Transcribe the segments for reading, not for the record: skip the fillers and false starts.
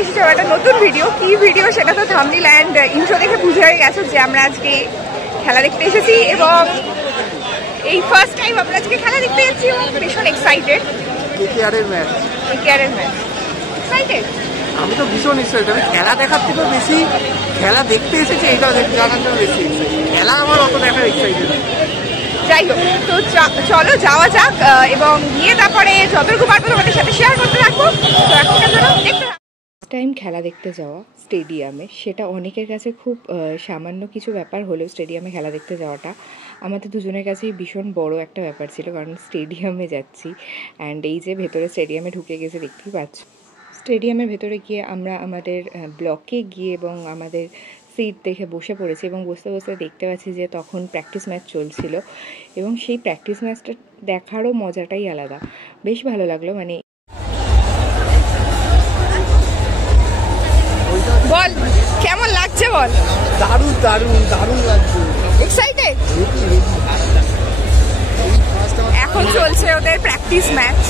এসেছি একটা নতুন ভিডিও। কি ভিডিও সেটা তো থাম্বনেল অ্যান্ড ইন্ট্রো দেখে বুঝে হয়ে গেছো যে আমরা আজকে খেলা দেখতে এসেছি এবং এই ফার্স্ট টাইম আমরা আজকে খেলা দেখতে যাচ্ছি এবং ভীষণ এক্সাইটেড। কেকেআরের ম্যাচ, কেকেআরের ম্যাচ এক্সাইটেড। আমি তো ভীষণ এক্সাইটেড। আমি খেলা দেখার থেকেও বেশি খেলা দেখতে এসেছি, এইটা জানার জন্য বেশি খেলা আমার অত দেখার এক্সাইটেড। যাই হোক, তো চলো যাওয়া যাক এবং গিয়ে তারপরে যতটুকু পারবো তোমাদের সাথে শেয়ার করতে থাকবো। তো এখনকার জন্য দেখতে টাইম খেলা দেখতে যাওয়া স্টেডিয়ামে, সেটা অনেকের কাছে খুব সামান্য কিছু ব্যাপার হলেও স্টেডিয়ামে খেলা দেখতে যাওয়াটা আমাদের দুজনের কাছেই ভীষণ বড় একটা ব্যাপার ছিল, কারণ স্টেডিয়ামে যাচ্ছি অ্যান্ড এই যে ভেতরে স্টেডিয়ামে ঢুকে গেছে দেখতেই পাচ্ছি। স্টেডিয়ামের ভেতরে গিয়ে আমরা আমাদের ব্লকে গিয়ে এবং আমাদের সিট দেখে বসে পড়েছি এবং বসতে বসতে দেখতে পাচ্ছি যে তখন প্র্যাকটিস ম্যাচ চলছিল এবং সেই প্র্যাকটিস ম্যাচটা দেখারও মজাটাই আলাদা, বেশ ভালো লাগলো। মানে বল কেমন লাগছে বল? দারুণ দারুণ দারুণ লাগছে, এক্সাইটেড। এখন চলছে ওদের প্র্যাকটিস ম্যাচ।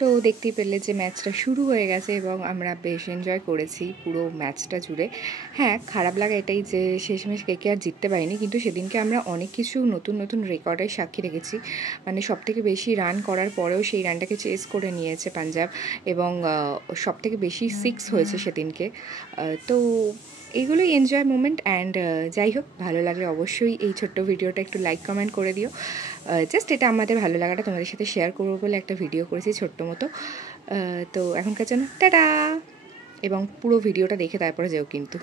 তো দেখতেই পেলে যে ম্যাচটা শুরু হয়ে গেছে এবং আমরা বেশ এনজয় করেছি পুরো ম্যাচটা জুড়ে। হ্যাঁ, খারাপ লাগা এটাই যে শেষমেশ কেকেআর জিততে পারিনি, কিন্তু সেদিনকে আমরা অনেক কিছু নতুন নতুন রেকর্ডের সাক্ষী রেখেছি। মানে সবথেকে বেশি রান করার পরেও সেই রানটাকে চেস করে নিয়েছে পাঞ্জাব এবং সবথেকে বেশি 6 হয়েছে সেদিনকে। তো এইগুলোই এনজয় মোমেন্ট অ্যান্ড যাই হোক, ভালো লাগলে অবশ্যই এই ছোট্ট ভিডিওটা একটু লাইক কমেন্ট করে দিও। জাস্ট এটা আমাদের ভালো লাগাটা তোমাদের সাথে শেয়ার করবো বলে একটা ভিডিও করেছি ছোট্ট মতো। তো এখনকার জন্য টাটা, এবং পুরো ভিডিওটা দেখে তারপরে যেও, কিন্তু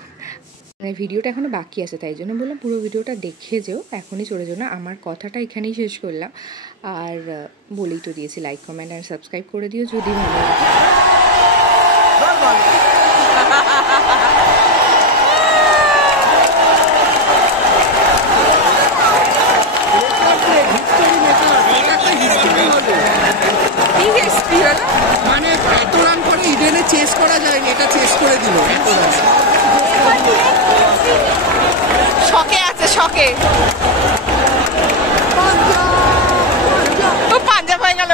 মানে ভিডিওটা এখনও বাকি আছে তাই জন্য বললাম পুরো ভিডিওটা দেখে যেও, এখনই চলে যেও না। আমার কথাটা এখানেই শেষ করলাম আর বলেই তো দিয়েছি লাইক কমেন্ট অ্যান্ড সাবস্ক্রাইব করে দিও যদি ভালো লাগে। মানে এত রান করে ইডেনে চেস করা যায়নি, এটা চেস করে দিল। শখে আছে, শখে তো পাঞ্জাব হয়ে গেল।